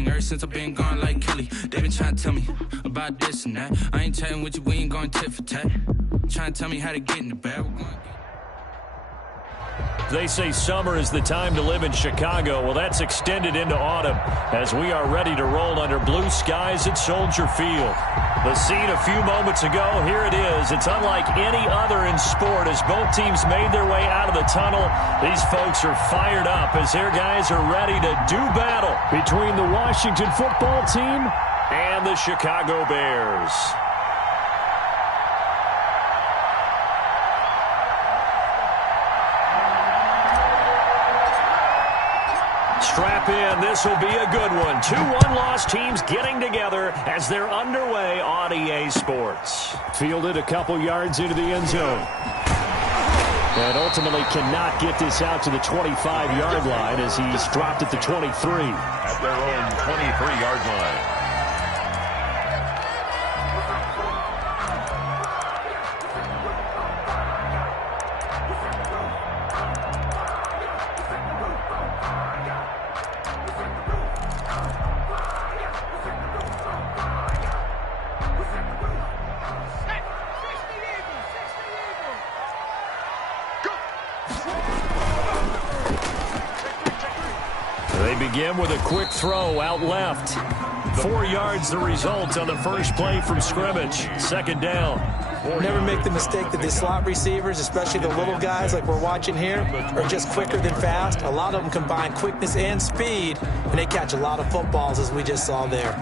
morning ever since I've been gone like Kelly. They been trying to tell me about this and that. I ain't chatting with you, we ain't going tit for tat. Trying to tell me how to get in the bed. They say summer is the time to live in Chicago. Well, that's extended into autumn as we are ready to roll under blue skies at Soldier Field. The scene a few moments ago, here it is. It's unlike any other in sport as both teams made their way out of the tunnel. These folks are fired up as their guys are ready to do battle between the Washington football team and the Chicago Bears. Strap in. This will be a good one. 2 one-loss teams getting together as they're underway on EA Sports. Fielded a couple yards into the end zone. And ultimately cannot get this out to the 25-yard line as he's dropped at the 23. At their own 23-yard line. Begin with a quick throw out left. 4 yards the result on the first play from scrimmage. Second down. Never make the mistake that the slot receivers, especially the little guys like we're watching here, are just quicker than fast. A lot of them combine quickness and speed, and they catch a lot of footballs as we just saw there.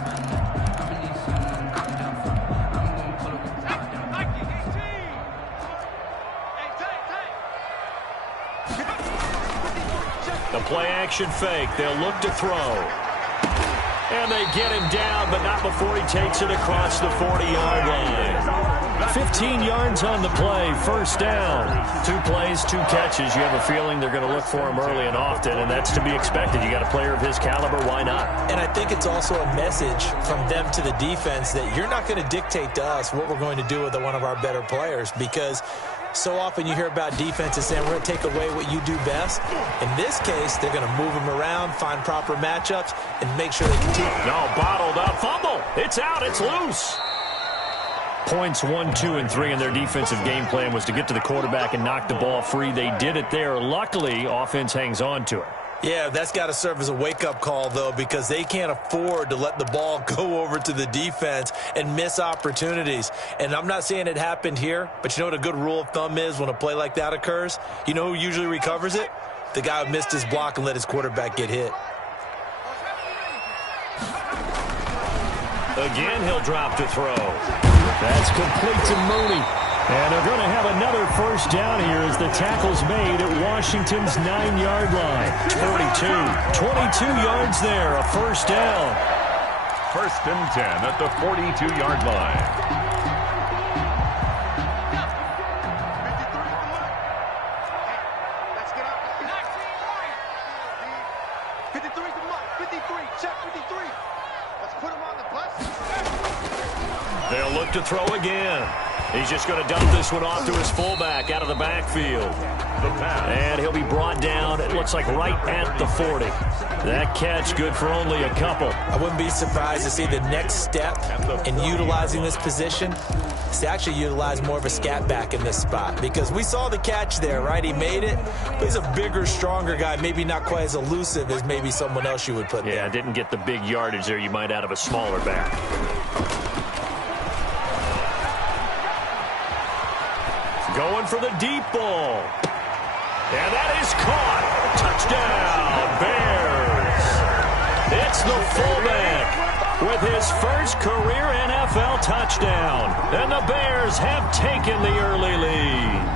Play-action fake. They'll look to throw. And they get him down, but not before he takes it across the 40-yard line. 15 yards on the play. First down. 2 plays, 2 catches. You have a feeling they're going to look for him early and often, and that's to be expected. You got a player of his caliber. Why not? And I think it's also a message from them to the defense that you're not going to dictate to us what we're going to do with one of our better players, because so often you hear about defenses saying we're going to take away what you do best. In this case, they're going to move them around, find proper matchups, and make sure they continue. No, bottled up. Fumble. It's out. It's loose. Points 1, 2, and 3 in their defensive game plan was to get to the quarterback and knock the ball free. They did it there. Luckily, offense hangs on to it. Yeah, that's got to serve as a wake-up call, though, because they can't afford to let the ball go over to the defense and miss opportunities. And I'm not saying it happened here, but you know what a good rule of thumb is when a play like that occurs? You know who usually recovers it? The guy who missed his block and let his quarterback get hit. Again, he'll drop to throw. That's complete to Mooney. And they're going to have another first down here as the tackle's made at Washington's 9-yard line. 22 yards there, a first down. First and 10 at the 42-yard line. They'll look to throw again. He's just going to dump this one off to his fullback out of the backfield. And he'll be brought down, it looks like right at the 40. That catch good for only a couple. I wouldn't be surprised to see the next step in utilizing this position is to actually utilize more of a scat back in this spot, because we saw the catch there, right? He made it, but he's a bigger, stronger guy, maybe not quite as elusive as maybe someone else you would put there. Yeah, didn't get the big yardage there you might out of a smaller back. Going for the deep ball. And that is caught. Touchdown, Bears. It's the fullback with his first career NFL touchdown. And the Bears have taken the early lead.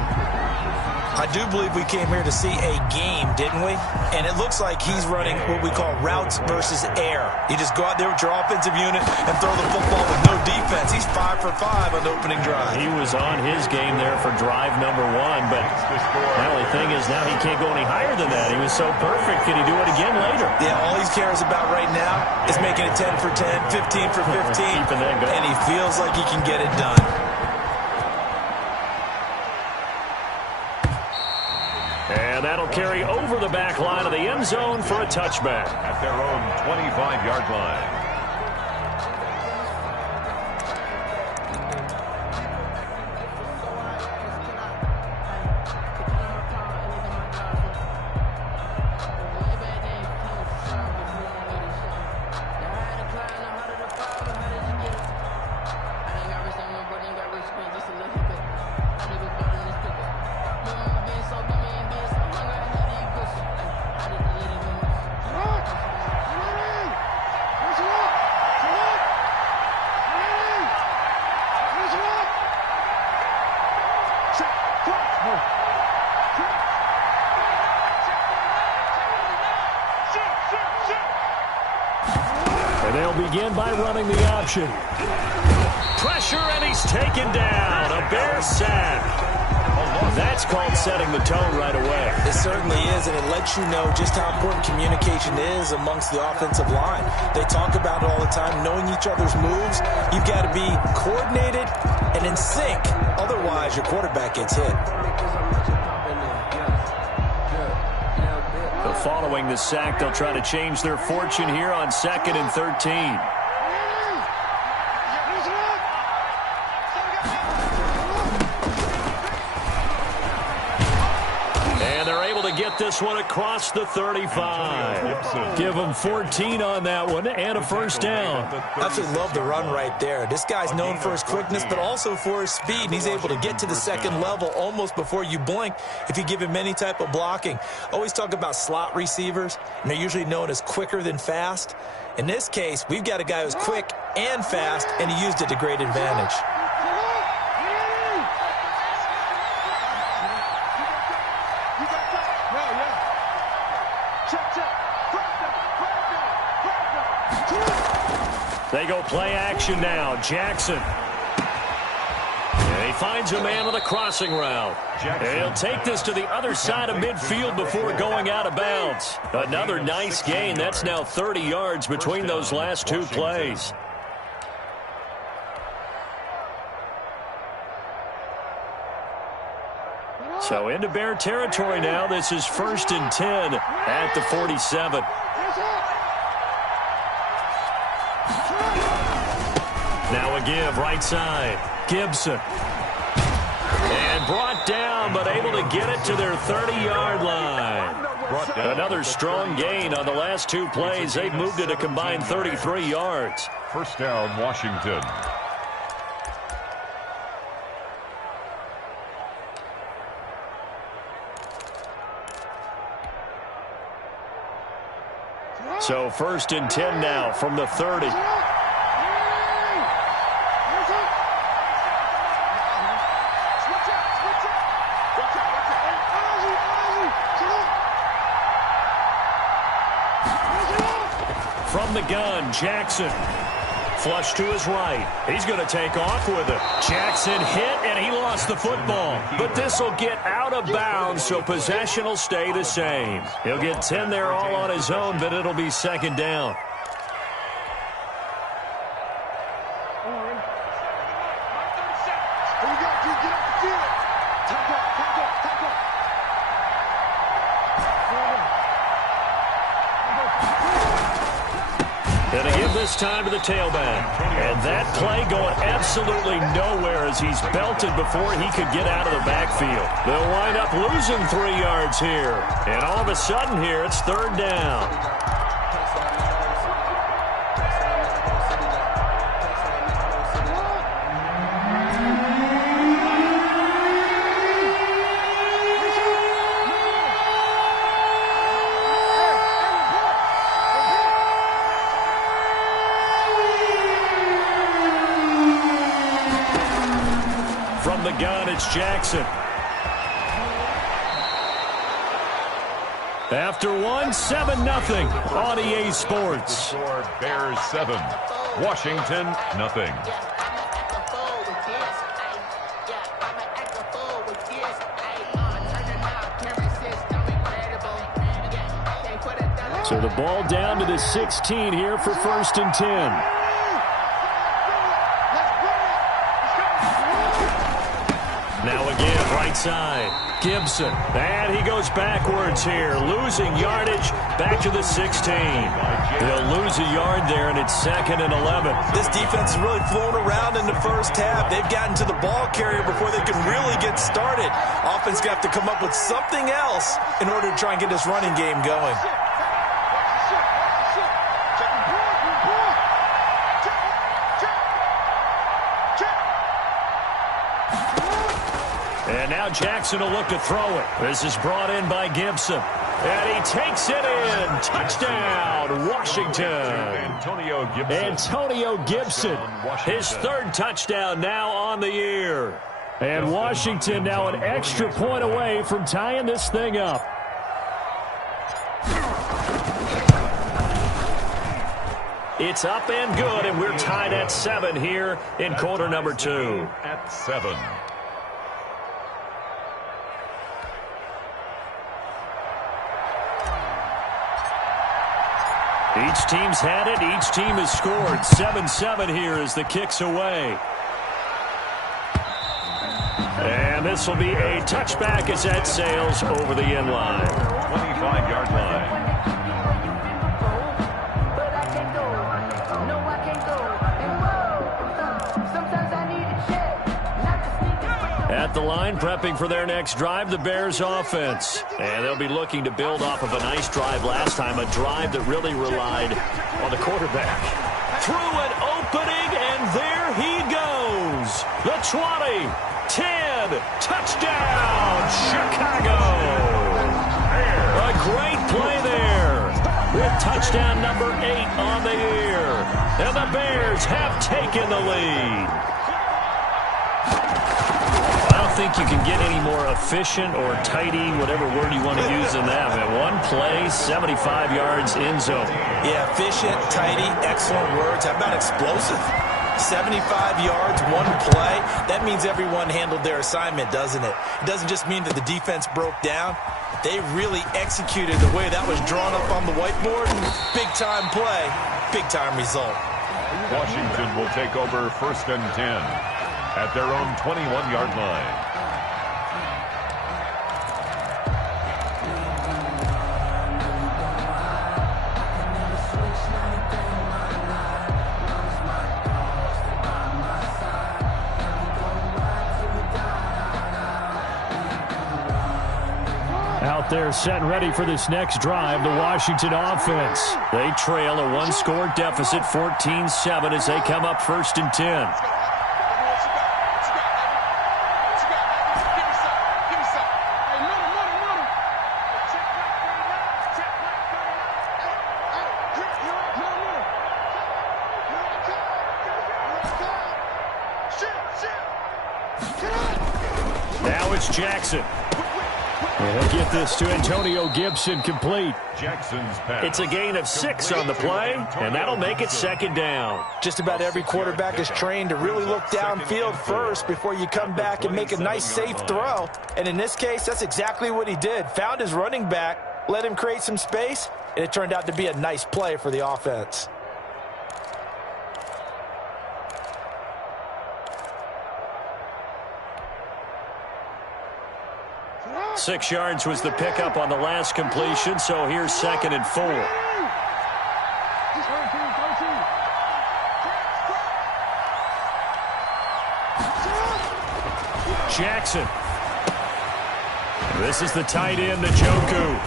I do believe we came here to see a game, didn't we? And it looks like he's running what we call routes versus air. You just go out there with your offensive unit and throw the football with no defense. He's 5 for 5 on the opening drive. He was on his game there for drive number 1, but the only thing is now he can't go any higher than that. He was so perfect. Can he do it again later? Yeah, all he cares about right now is making it 10 for 10, 15 for 15, and he feels like he can get it done. And that'll carry over the back back line of the end zone for a touchback. At their own 25-yard line. They'll begin by running the option. Pressure, and he's taken down. A Bear sack. That's called setting the tone right away. It certainly is, and it lets you know just how important communication is amongst the offensive line. They talk about it all the time, knowing each other's moves. You've got to be coordinated and in sync. Otherwise, your quarterback gets hit. Following the sack, they'll try to change their fortune here on 2nd and 13. And they're able to get this one across the 35. Give them 14 on that one and a first down. Absolutely love the run right there. This guy's known for his quickness, but also for his speed. And he's able to get to the second level almost before you blink if you give him any type of blocking. Always talk about slot receivers, and they're usually known as quicker than fast. In this case, we've got a guy who's quick and fast, and he used it to great advantage. They go play action now. Jackson. And he finds a man on the crossing route. And he'll take this to the other side of midfield before going out of bounds. Another nice gain. That's now 30 yards between those last two plays. So into Bear territory now. This is 1st and 10 at the 47. Now a give, right side. Gibson. And brought down, but able to get it to their 30-yard line. Another strong gain on the last two plays. They've moved it a combined 33 yards. First down, Washington. So 1st and 10 now from the 30. From the gun, Jackson. Flush to his right. He's going to take off with it. Jackson hit, and he lost the football. But this will get out of bounds, so possession will stay the same. He'll get 10 there all on his own, but it'll be 2nd down. This time to the tailback. And that play going absolutely nowhere as he's belted before he could get out of the backfield. They'll wind up losing 3 yards here. And all of a sudden here, it's 3rd down. It's Jackson. After 7-0 on EA Sports. Score Bears 7, Washington nothing. So the ball down to the 16 here for 1st and 10. Now again, right side. Gibson. And he goes backwards here. Losing yardage back to the 16. He'll lose a yard there, and it's 2nd and 11. This defense is really flown around in the first half. They've gotten to the ball carrier before they can really get started. Offense got to come up with something else in order to try and get this running game going. And now Jackson will look to throw it. This is brought in by Gibson. And he takes it in. Touchdown, Washington. Antonio Gibson. His 3rd touchdown now on the year. And Washington now an extra point away from tying this thing up. It's up and good, and we're tied at 7 here in quarter number 2. At 7. Each team's had it. Each team has scored. 7-7 here as the kick's away. And this will be a touchback as that sails over the end line. 25-yard line. At the line, prepping for their next drive, the Bears offense. And they'll be looking to build off of a nice drive last time, a drive that really relied on the quarterback. Through an opening, and there he goes. The 20, 10, touchdown, Chicago. A great play there with touchdown number 8 on the year. And the Bears have taken the lead. I don't think you can get any more efficient or tidy, whatever word you want to use in that. Man, one play, 75 yards in zone. Yeah, efficient, tidy, excellent words. How about explosive? 75 yards, one play. That means everyone handled their assignment, doesn't it? It doesn't just mean that the defense broke down. They really executed the way that was drawn up on the whiteboard. Big-time play, big-time result. Washington will take over 1st and 10. At their own 21-yard line. Out there set and ready for this next drive, the Washington offense. They trail a one-score deficit, 14-7, as they come up 1st and 10. Now it's Jackson. And he'll get this to Antonio Gibson complete. Jackson's pass. It's a gain of 6 on the play, and that'll make it 2nd down. Just about every quarterback is trained to really look downfield first before you come back and make a nice, safe throw. And in this case, that's exactly what he did. Found his running back, let him create some space, and it turned out to be a nice play for the offense. Six yards was the pickup on the last completion, so here's 2nd and 4. Jackson. This is the tight end, Njoku.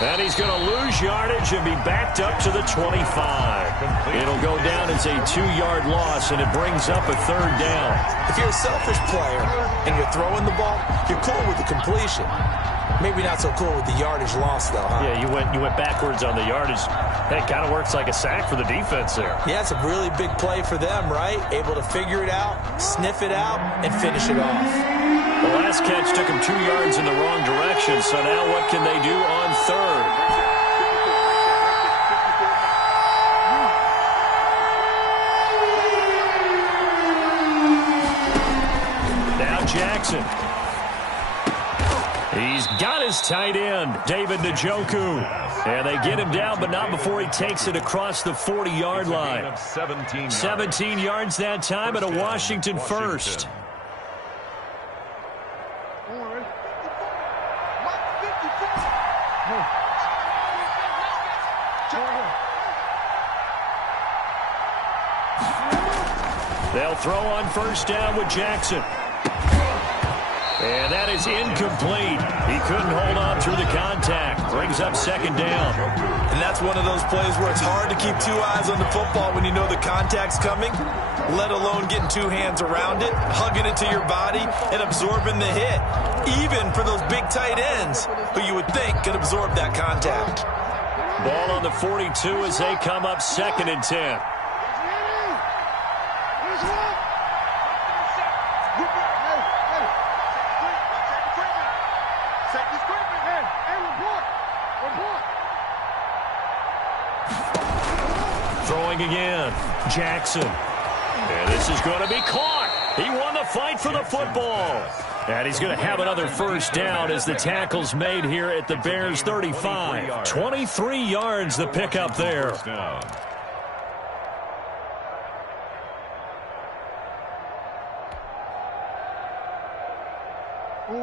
And he's going to lose yardage and be backed up to the 25. It'll go down as a 2-yard loss, and it brings up a 3rd down. If you're a selfish player and you're throwing the ball, you're cool with the completion. Maybe not so cool with the yardage loss, though, huh? Yeah, you went backwards on the yardage. That kind of works like a sack for the defense there. Yeah, it's a really big play for them, right? Able to figure it out, sniff it out, and finish it off. The last catch took him 2 yards in the wrong direction, so now what can they do on 3rd? Now Jackson. He's got his tight end, David Njoku. And they get him down, but not before he takes it across the 40-yard line. 17 yards that time, and a Washington first. They'll throw on first down with Jackson. And that is incomplete. He couldn't hold on through the contact. Brings up second down. And that's one of those plays where it's hard to keep two eyes on the football when you know the contact's coming, let alone getting two hands around it, hugging it to your body, and absorbing the hit. Even for those big tight ends who you would think could absorb that contact. Ball on the 42 as they come up 2nd and 10. Throwing again, Jackson. And this is going to be caught. He won the fight for the football. And he's going to have another first down as the tackle's made here at the Bears 35. 23 yards the pickup there.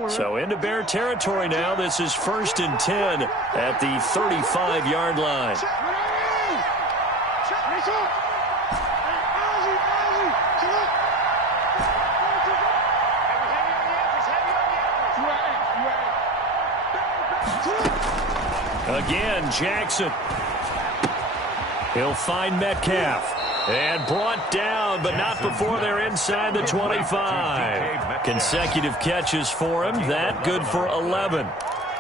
So into Bear territory now. This is 1st and 10 at the 35-yard line. Again, Jackson. He'll find Metcalf. And brought down, but not before they're inside the 25. Consecutive catches for him. That good for 11.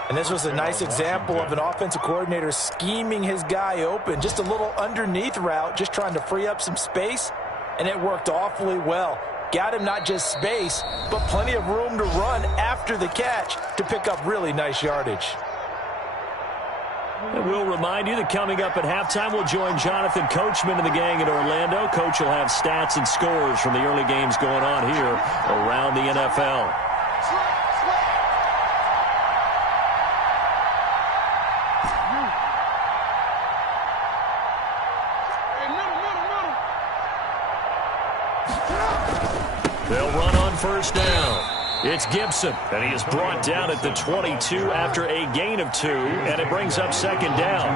And this was a nice example of an offensive coordinator scheming his guy open. Just a little underneath route, just trying to free up some space. And it worked awfully well. Got him not just space, but plenty of room to run after the catch to pick up really nice yardage. And we'll remind you that coming up at halftime, we'll join Jonathan Coachman and the gang in Orlando. Coach will have stats and scores from the early games going on here around the NFL. They'll run on first down. It's Gibson, and he is brought down at the 22 after a gain of 2, and it brings up second down.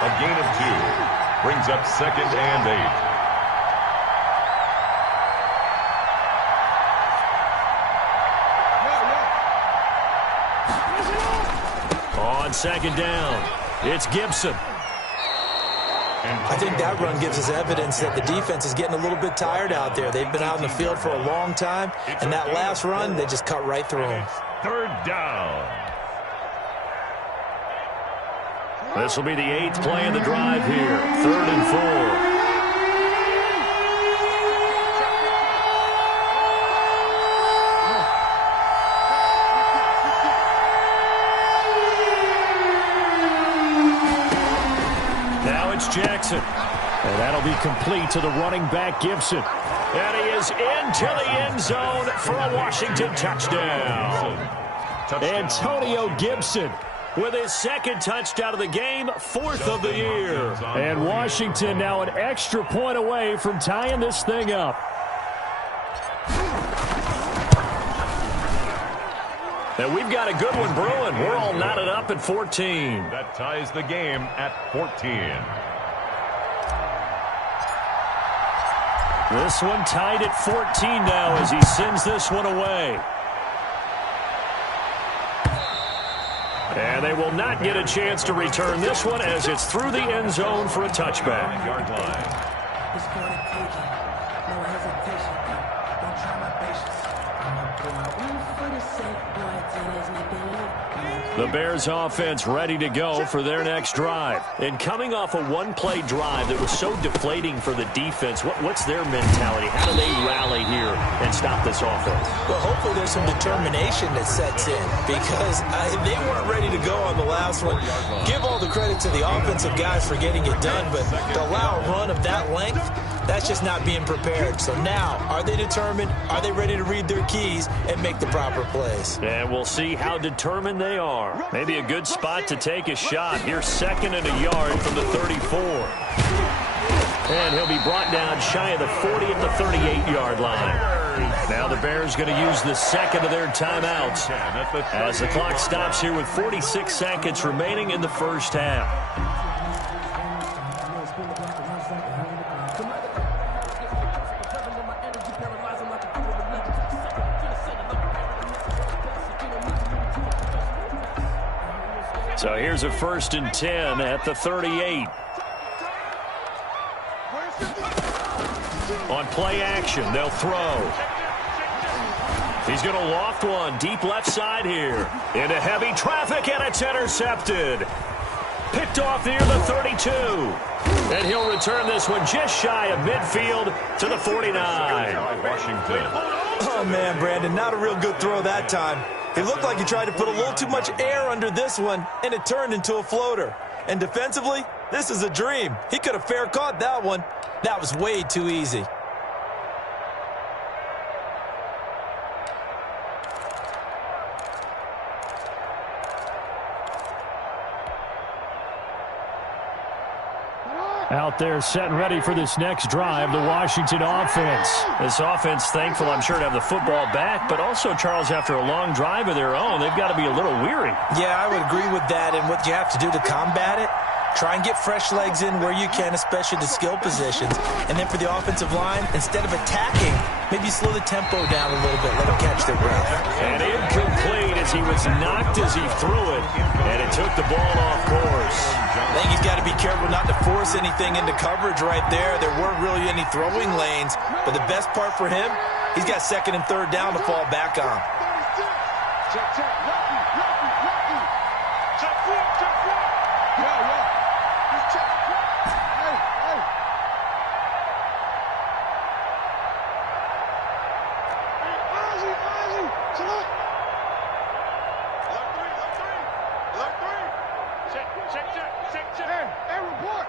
A gain of 2 brings up 2nd and 8. On second down, it's Gibson. I think that run gives us evidence that the defense is getting a little bit tired out there. They've been out in the field for a long time, and that last run, they just cut right through them. 3rd down. This will be the 8th play of the drive here. 3rd and 4. Jackson. And that'll be complete to the running back, Gibson. And he is into the end zone for a Washington touchdown. Antonio Gibson with his 2nd touchdown of the game, 4th of the year. And Washington now an extra point away from tying this thing up. And we've got a good one brewing. We're all knotted up at 14. That ties the game at 14. This one tied at 14 now as he sends this one away. And they will not get a chance to return this one as it's through the end zone for a touchback. Yard line. The Bears offense ready to go for their next drive. And coming off a one-play drive that was so deflating for the defense, what's their mentality? How do they rally here and stop this offense? Well, hopefully there's some determination that sets in because they weren't ready to go on the last one. Give all the credit to the offensive guys for getting it done, but to allow a run of that length, that's just not being prepared. So now, are they determined? Are they ready to read their keys and make the proper plays? And we'll see how determined they are. Maybe a good spot to take a shot. Here's 2nd and a yard from the 34. And he'll be brought down shy of the 40 at the 38-yard line. Now the Bears going to use the 2nd of their timeouts as the clock stops here with 46 seconds remaining in the first half. So here's a 1st and 10 at the 38. On play action, they'll throw. He's going to loft one deep left side here. Into heavy traffic, and it's intercepted. Picked off near the 32. And he'll return this one just shy of midfield to the 49. Washington. Oh, man, Brandon, not a real good throw that time. It looked like he tried to put a little too much air under this one, and it turned into a floater. And defensively, this is a dream. He could have fair caught that one. That was way too easy. Out there set and ready for this next drive, the Washington offense. This offense thankful, I'm sure, to have the football back, but also, Charles, after a long drive of their own, they've got to be a little weary. Yeah, I would agree with that, and what you have to do to combat it, try and get fresh legs in where you can, especially the skill positions. And then for the offensive line, instead of attacking, maybe slow the tempo down a little bit, let them catch their breath. And incomplete as he was knocked as he threw it, and it took the ball off course. I think he's got to be careful not to force anything into coverage right there. There weren't really any throwing lanes, but the best part for him, he's got 2nd and 3rd down to fall back on. Check, check, lucky, lucky, lucky. Check 4, check 4. Yeah, yeah. Just check. Hey, hey. Hey, Ozzy, Ozzy. Chill out. Alert 3. Check. Hey, report.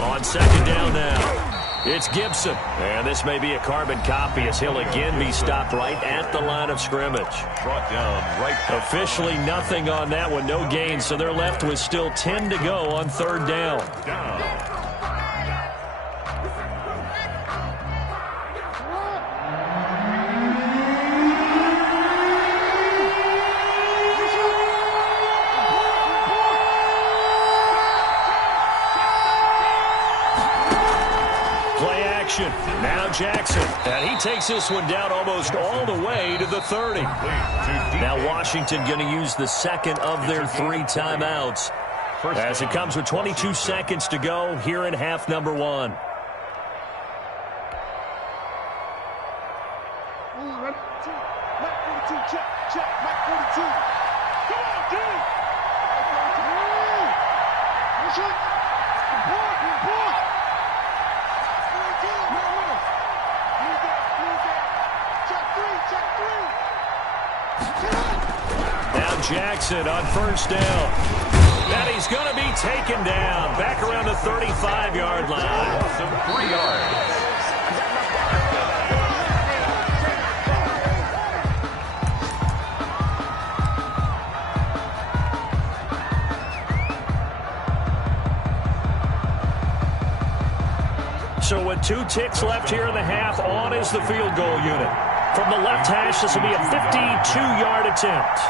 On 2nd down now, it's Gibson. And this may be a carbon copy as he'll again be stopped right at the line of scrimmage. Brought down right. Officially nothing on that one, no gain, so they're left with still 10 to go on 3rd down. Now Jackson, and he takes this one down almost all the way to the 30. Now Washington going to use the 2nd of their 3 timeouts as it comes with 22 seconds to go here in half number 1. Mike 42, check, Mike 42. Come on, dude. What's up? Report. Now Jackson on 1st down. And he's going to be taken down back around the 35-yard line. Some 3 yards. So with 2 ticks left here in the half, on is the field goal unit. From the left hash, this will be a 52-yard attempt.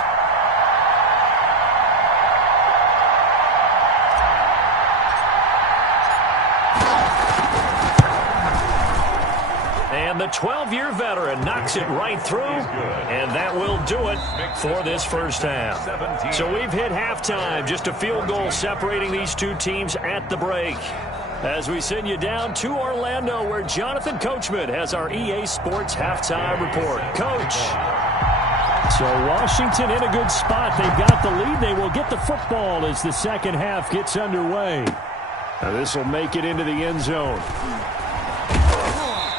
And the 12-year veteran knocks it right through, and that will do it for this first half. So we've hit halftime, just a field goal separating these 2 teams at the break. As we send you down to Orlando, where Jonathan Coachman has our EA Sports halftime report. Coach. So Washington in a good spot. They've got the lead. They will get the football as the second half gets underway. Now this will make it into the end zone.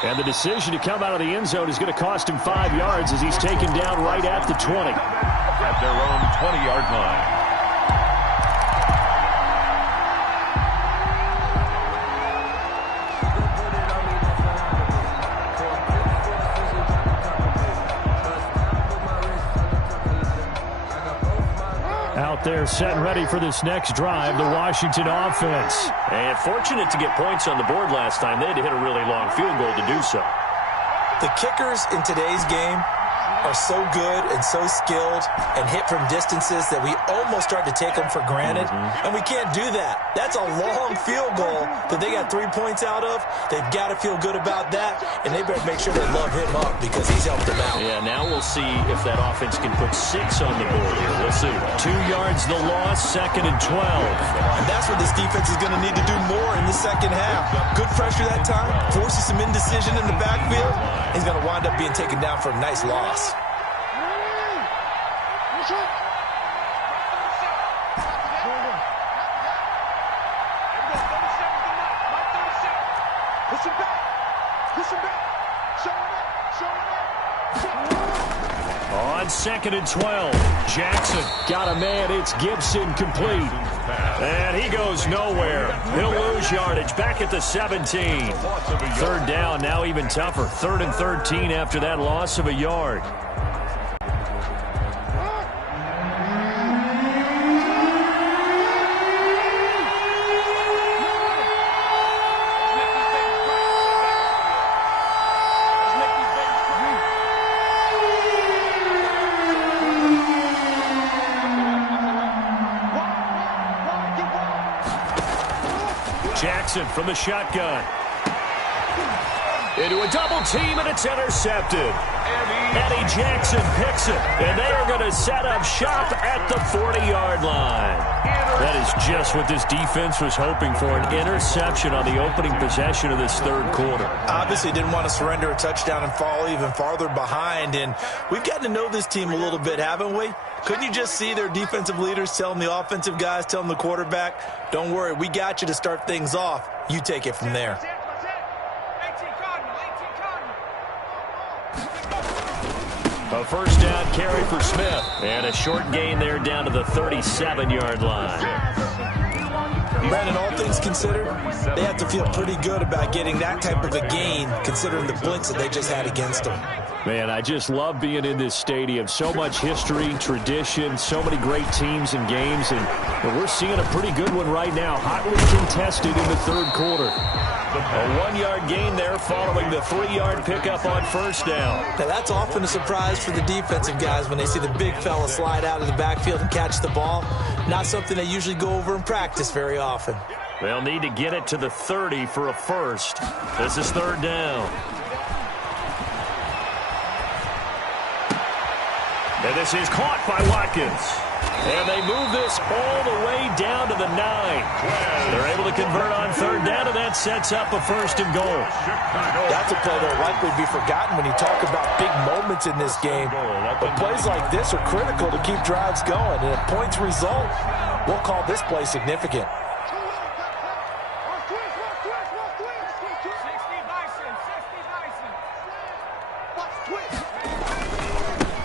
And the decision to come out of the end zone is going to cost him 5 yards as he's taken down right at the 20. At their own 20-yard line. Out there set and ready for this next drive, the Washington offense. And fortunate to get points on the board last time. They had to hit a really long field goal to do so. The kickers in today's game are so good and so skilled and hit from distances that we almost start to take them for granted, and we can't do that. That's a long field goal that they got 3 points out of. They've got to feel good about that, and they better make sure they love him up because he's helped them out. Yeah, now we'll see if that offense can put 6 on the board here. We'll see. 2 yards the loss, 2nd and 12. And that's what this defense is going to need to do more in the second half. Good pressure that time, forces some indecision in the backfield. He's going to wind up being taken down for a nice loss. On 2nd and 12, Jackson got a man. It's Gibson complete. And he goes nowhere. He'll lose yardage back at the 17. 3rd down, now even tougher. 3rd and 13 after that loss of a yard. Jackson from the shotgun. Into a double team, and it's intercepted. Eddie Jackson picks it, and they are going to set up shop at the 40-yard line. That is just what this defense was hoping for, an interception on the opening possession of this 3rd quarter. Obviously didn't want to surrender a touchdown and fall even farther behind, and we've gotten to know this team a little bit, haven't we? Couldn't you just see their defensive leaders telling the offensive guys, telling the quarterback, don't worry, we got you to start things off. You take it from there. A 1st down carry for Smith. And a short gain there down to the 37-yard line. Brandon, all things considered, they have to feel pretty good about getting that type of a gain considering the blitz that they just had against them. Man, I just love being in this stadium. So much history, tradition, so many great teams and games, and we're seeing a pretty good one right now. Hotly contested in the 3rd quarter. A 1-yard gain there following the 3-yard pickup on 1st down. Now, that's often a surprise for the defensive guys when they see the big fella slide out of the backfield and catch the ball. Not something they usually go over in practice very often. They'll need to get it to the 30 for a first. This is 3rd down. And this is caught by Watkins. And they move this all the way down to the 9. They're able to convert on 3rd down, and that sets up a 1st and goal. That's a play that will likely be forgotten when you talk about big moments in this game. But plays like this are critical to keep drives going. And if points result, we'll call this play significant.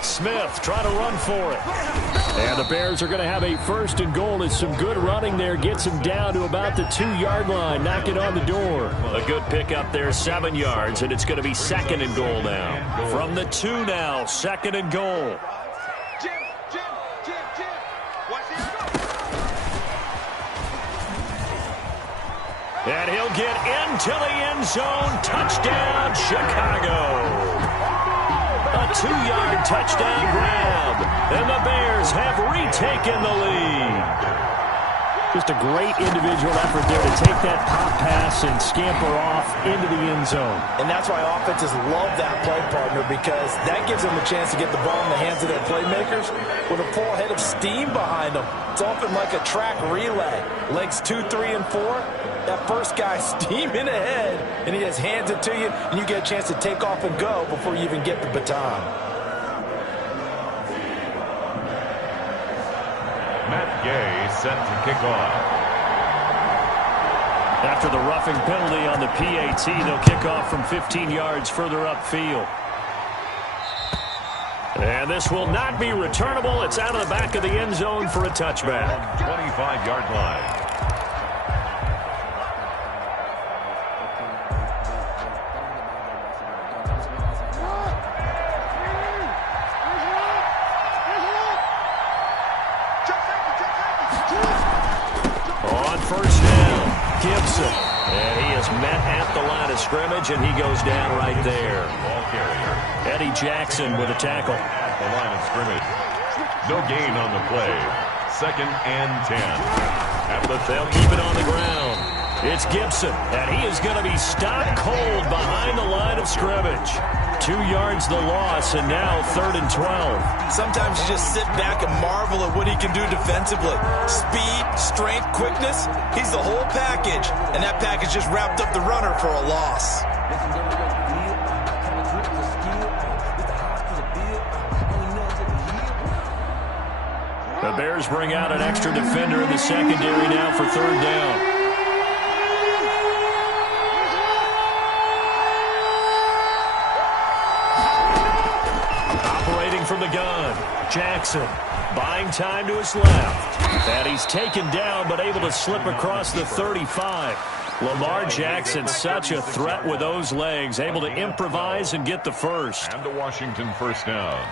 Smith trying to run for it. And the Bears are going to have a 1st and goal as some good running there gets them down to about the 2-yard line. Knock it on the door. A good pickup there, 7 yards, and it's going to be 2nd and goal now. From the 2 now, 2nd and goal. And he'll get into the end zone. Touchdown, Chicago. A 2-yard touchdown grab. And the Bears have retaken the lead. Just a great individual effort there to take that pop pass and scamper off into the end zone. And that's why offenses love that play, partner, because that gives them a chance to get the ball in the hands of their playmakers with a full head of steam behind them. It's often like a track relay. Legs 2, 3, and 4. That first guy steaming ahead, and he just hands it to you, and you get a chance to take off and go before you even get the baton. Matt Gay set to kick off. After the roughing penalty on the PAT, they'll kick off from 15 yards further upfield. And this will not be returnable. It's out of the back of the end zone for a touchback. 25-yard line. And he is met at the line of scrimmage, and he goes down right there. Ball carrier. Eddie Jackson with a tackle. At the line of scrimmage. No gain on the play. 2nd and 10. They'll keep it on the ground. It's Gibson, and he is going to be stopped cold behind the line of scrimmage. 2 yards the loss, and now 3rd and 12. Sometimes you just sit back and marvel at what he can do defensively. Speed, strength, quickness, he's the whole package. And that package just wrapped up the runner for a loss. The Bears bring out an extra defender in the secondary now for 3rd down. Operating from the gun, Jackson buying time to his left. And he's taken down but able to slip across the 35. Lamar Jackson, such a threat with those legs, able to improvise and get the first. And the Washington 1st down.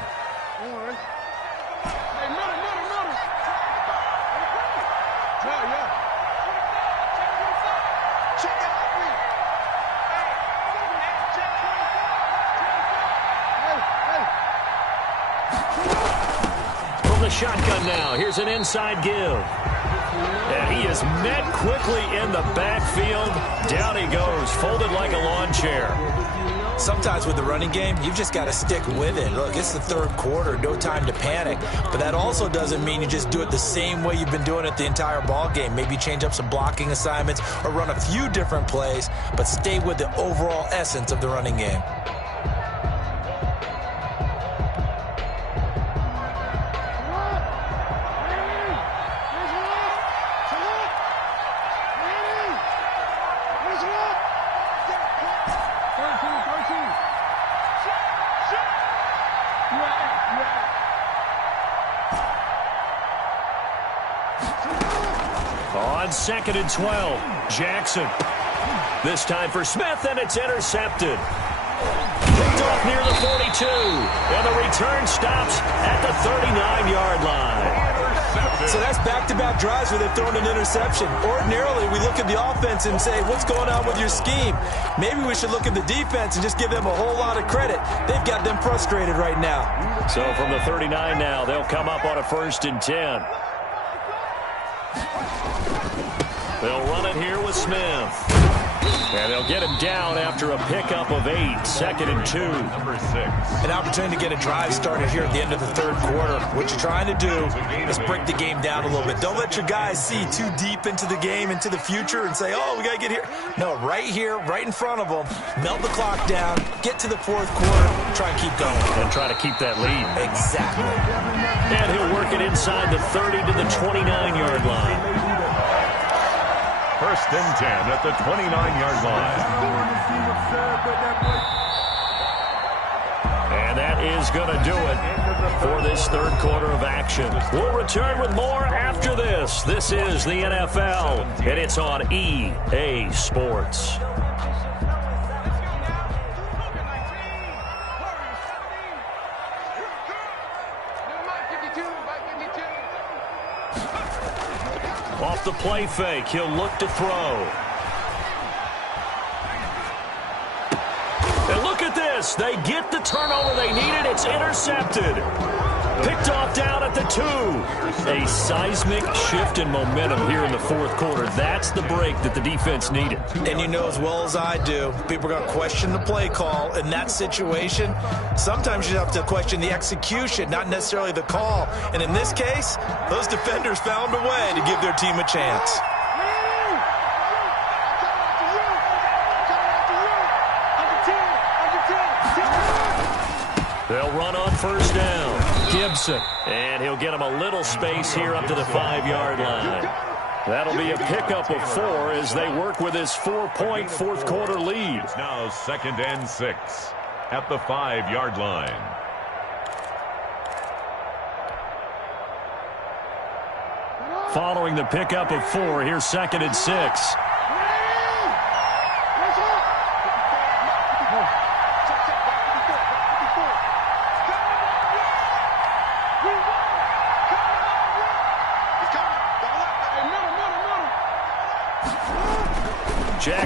Shotgun now. Here's an inside give. And he is met quickly in the backfield. Down he goes, folded like a lawn chair. Sometimes with the running game, you've just got to stick with it. Look, it's the 3rd quarter, no time to panic. But that also doesn't mean you just do it the same way you've been doing it the entire ball game. Maybe change up some blocking assignments or run a few different plays, but stay with the overall essence of the running game. On 2nd and 12, Jackson. This time for Smith, and it's intercepted. Picked off near the 42, and the return stops at the 39-yard line. So that's back-to-back drives where they've thrown an interception. Ordinarily, we look at the offense and say, what's going on with your scheme? Maybe we should look at the defense and just give them a whole lot of credit. They've got them frustrated right now. So from the 39 now, they'll come up on a 1st and 10. They'll run it here with Smith. And they'll get him down after a pickup of 8, 2nd and 2. Number 6. An opportunity to get a drive started here at the end of the 3rd quarter. What you're trying to do is break the game down a little bit. Don't let your guys see too deep into the game, into the future, and say, oh, we got to get here. No, right here, right in front of them, melt the clock down, get to the 4th quarter, try and keep going. And try to keep that lead. Exactly. And he'll work it inside the 30 to the 29-yard line. 1st and 10 at the 29-yard line. And that is going to do it for this 3rd quarter of action. We'll return with more after this. This is the NFL, and it's on EA Sports. Off the play fake, he'll look to throw. And look at this. They get the turnover they needed. It's intercepted. Picked off down at the 2. A seismic shift in momentum here in the 4th quarter. That's the break that the defense needed. And you know as well as I do, people are going to question the play call in that situation. Sometimes you have to question the execution, not necessarily the call. And in this case, those defenders found a way to give their team a chance. They'll run on 1st down. Gibson. And he'll get him a little space here up to the 5-yard line. That'll be a pickup of 4 as they work with his 4-point 4th quarter lead. It's now 2nd and 6 at the 5-yard line. Following the pickup of 4, here's 2nd and 6.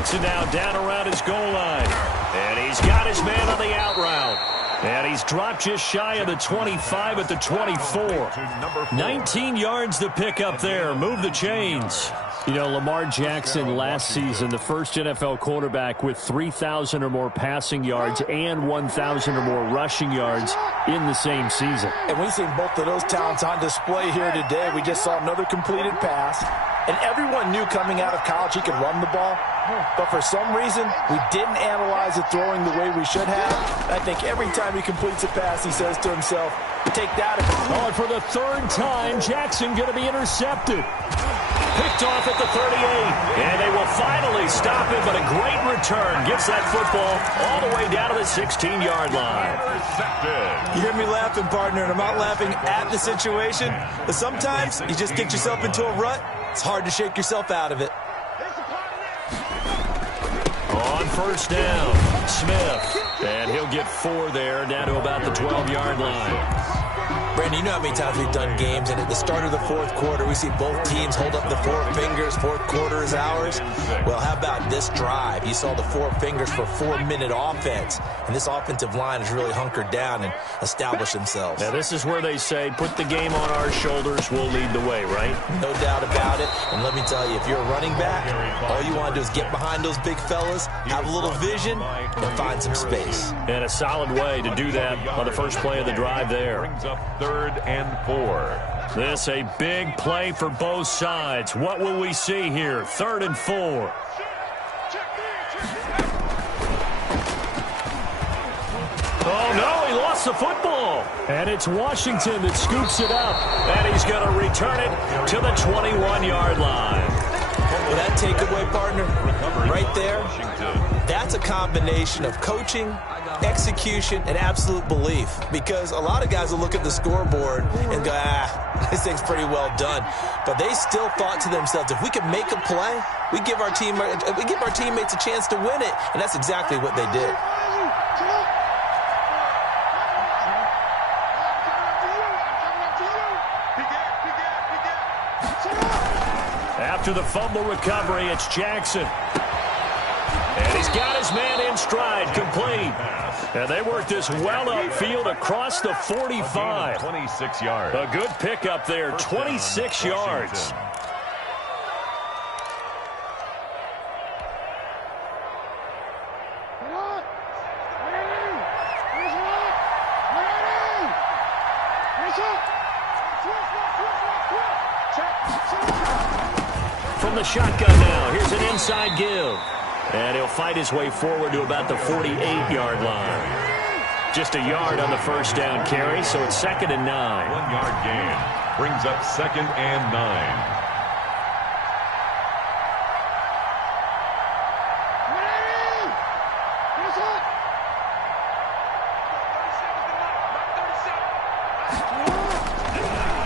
Jackson now down around his goal line. And he's got his man on the out route. And he's dropped just shy of the 25 at the 24. 19 yards to pick up there. Move the chains. You know, Lamar Jackson last season, the first NFL quarterback with 3,000 or more passing yards and 1,000 or more rushing yards in the same season. And we've seen both of those talents on display here today. We just saw another completed pass. And everyone knew coming out of college he could run the ball. But for some reason, we didn't analyze it throwing the way we should have. I think every time he completes a pass, he says to himself, take that. Oh, and for the third time, Jackson going to be intercepted. Picked off at the 38. And they will finally stop him, but a great return. Gets that football all the way down to the 16-yard line. You hear me laughing, partner, and I'm not laughing at the situation. But sometimes you just get yourself into a rut. It's hard to shake yourself out of it. On first down, Smith. And he'll get 4 there, down to about the 12-yard line. Brandon, you know how many times we've done games, and at the start of the fourth quarter, we see both teams hold up the 4 fingers. Fourth quarter is ours. Well, how about this drive? You saw the 4 fingers for 4-minute offense, and this offensive line has really hunkered down and established themselves. Now, this is where they say, put the game on our shoulders, we'll lead the way, right? No doubt about it. And let me tell you, if you're a running back, all you want to do is get behind those big fellas, have a little vision, and find some space. And a solid way to do that on the first play of the drive there. Brings up 3rd and 4. This a big play for both sides. What will we see here? 3rd and 4. Oh, no, he lost the football. And it's Washington that scoops it up. And he's going to return it to the 21-yard line. Well, that takeaway, partner, right there, that's a combination of coaching, execution, and absolute belief. Because a lot of guys will look at the scoreboard and go, this thing's pretty well done. But they still thought to themselves, if we can make a play, we give our teammates a chance to win it. And that's exactly what they did. After the fumble recovery, it's Jackson. And he's got his man in stride, complete. And they work this well upfield across the 45. 26 yards. A good pickup there, 26 yards. From the shotgun now, here's an inside give. And he'll fight his way forward to about the 48-yard line. Just a yard on the first down carry, so it's 2nd and 9. 1-yard gain. Brings up 2nd and 9.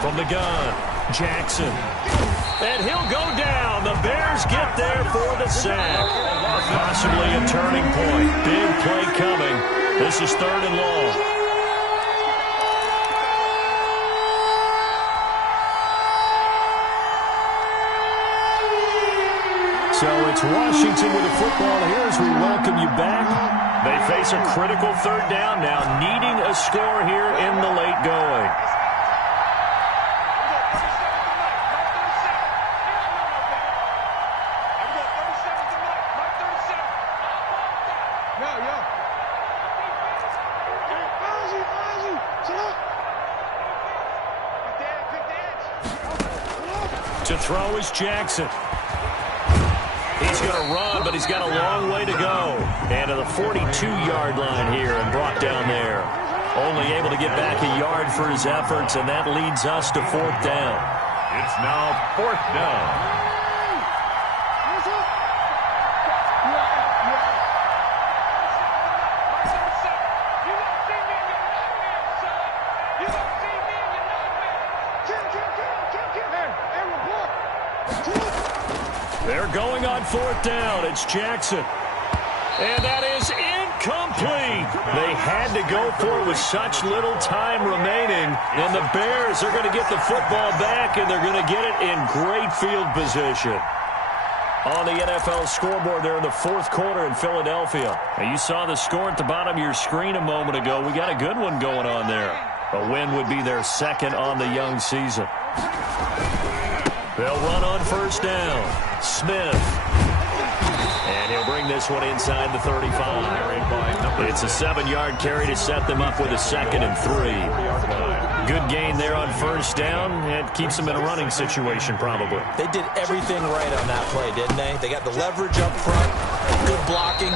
From the gun, Jackson. And he'll go down. The Bears get there for the sack. Possibly a turning point. Big play coming. This is 3rd and long. So it's Washington with the football here as we welcome you back. They face a critical 3rd down now, needing a score here in the late going. To throw is Jackson. He's going to run, but he's got a long way to go. And to the 42-yard line here and brought down there. Only able to get back a yard for his efforts, and that leads us to 4th down. It's now 4th down. They're going on 4th down. It's Jackson. And that is incomplete. They had to go for it with such little time remaining. And the Bears are going to get the football back, and they're going to get it in great field position. on the NFL scoreboard there in the fourth quarter in Philadelphia. Now, you saw the score at the bottom of your screen a moment ago. We got a good one going on there. A win would be their second on the young season. They'll run on first down. Smith. And he'll bring this one inside the 35. It's a 7-yard carry to set them up with a 2nd and 3. Good gain there on first down. It keeps them in a running situation probably. They did everything right on that play, didn't they? They got the leverage up front, good blocking,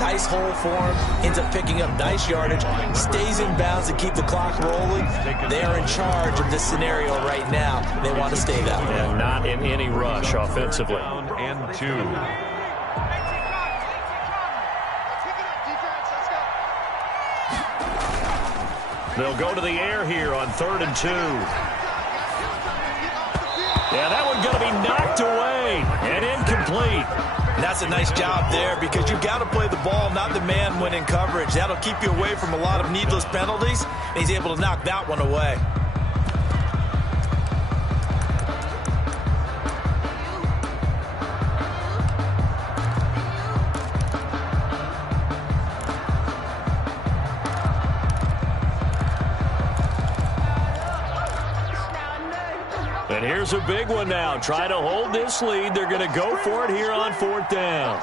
nice hole for him, ends up picking up nice yardage, stays in bounds to keep the clock rolling. They are in charge of this scenario right now. They want to stay that way. And not in any rush offensively. And 2. They'll go to the air here on 3rd and 2. Yeah, that one's going to be knocked away and incomplete. And that's a nice job there because you've got to play the ball, not the man when in coverage. That'll keep you away from a lot of needless penalties, and he's able to knock that one away. And here's a big one now. Try to hold this lead. They're going to go for it here on 4th down.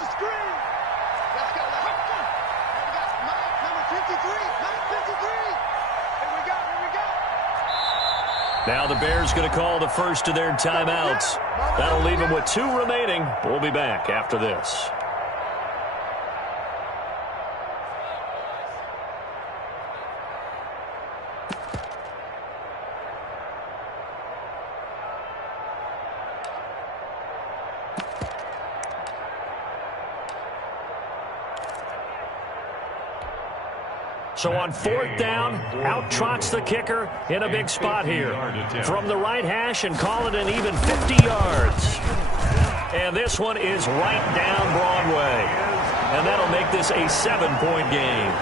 Now the Bears going to call the first of their timeouts. That'll leave them with 2 remaining. We'll be back after this. So on 4th down, out trots the kicker in a big spot here. From the right hash and call it an even 50 yards. And this one is right down Broadway. And that'll make this a 7-point game.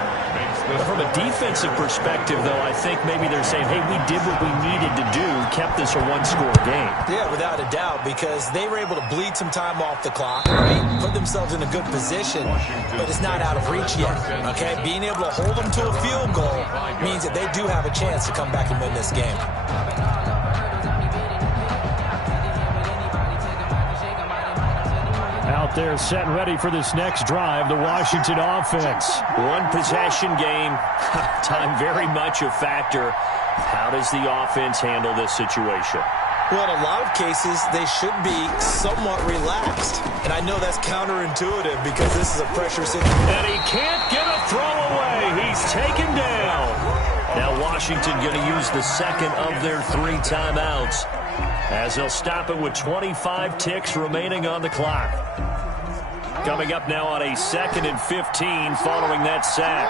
From a defensive perspective, though, I think maybe they're saying, hey, we did what we needed to do, kept this a 1-score game. Yeah, without a doubt, because they were able to bleed some time off the clock, right? Put themselves in a good position, but it's not out of reach yet, okay? Being able to hold them to a field goal means that they do have a chance to come back and win this game. Out there set and ready for this next drive, the Washington offense. One possession game, time very much a factor. How does the offense handle this situation? Well, in a lot of cases, they should be somewhat relaxed. And I know that's counterintuitive because this is a pressure situation. And he can't get a throw away. He's taken down. Now Washington going to use the second of their 3 timeouts as they'll stop it with 25 ticks remaining on the clock. Coming up now on a 2nd and 15 following that sack.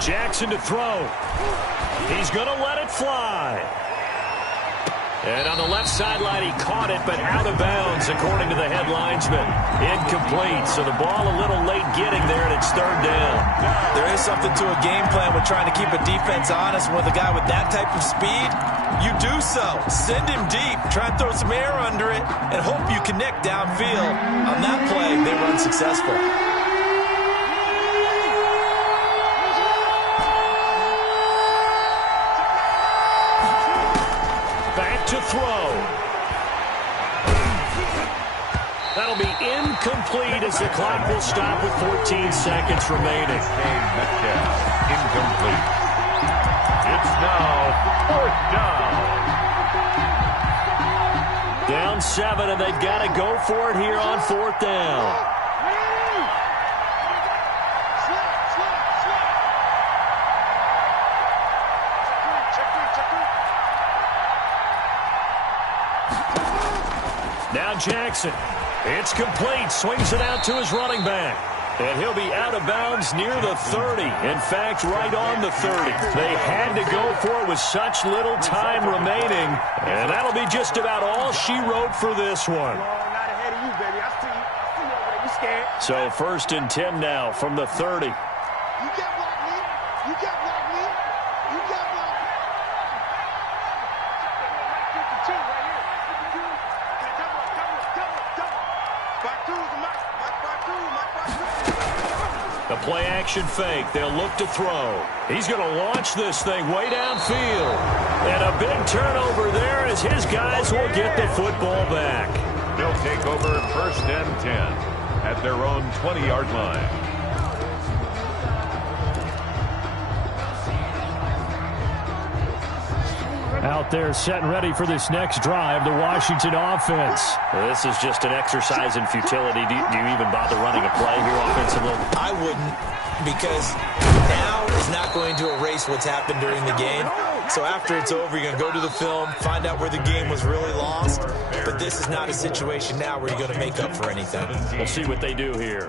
Jackson to throw. He's going to let it fly. And on the left sideline, he caught it, but out of bounds, according to the head linesman. Incomplete, so the ball a little late getting there, and it's 3rd down. There is something to a game plan with trying to keep a defense honest. With a guy with that type of speed, you do so. Send him deep, try and throw some air under it, and hope you connect downfield. On that play, they were unsuccessful. To throw. That'll be incomplete as the clock will stop with 14 seconds remaining. Incomplete. It's now 4th down. Down 7, and they've got to go for it here on 4th down. Now Jackson. It's complete. Swings it out to his running back. And he'll be out of bounds near the 30. In fact, right on the 30. They had to go for it with such little time remaining. And that'll be just about all she wrote for this one. Not ahead of you, baby. I see you. So 1st and 10 now from the 30. You get block me. You get block me. You get block me. 52 right here. 52. Double. Back two is the mic. Back two. The play action fake. They'll look to throw. He's going to launch this thing way downfield. And a big turnover there as his guys will get the football back. They'll take over 1st and 10 at their own 20-yard line. Out there set and ready for this next drive, the Washington offense. This is just an exercise in futility. Do you even bother running a play here offensively? I wouldn't, because now is not going to erase what's happened during the game. So after it's over, you're going to go to the film, find out where the game was really lost. But this is not a situation now where you're going to make up for anything. We'll see what they do here.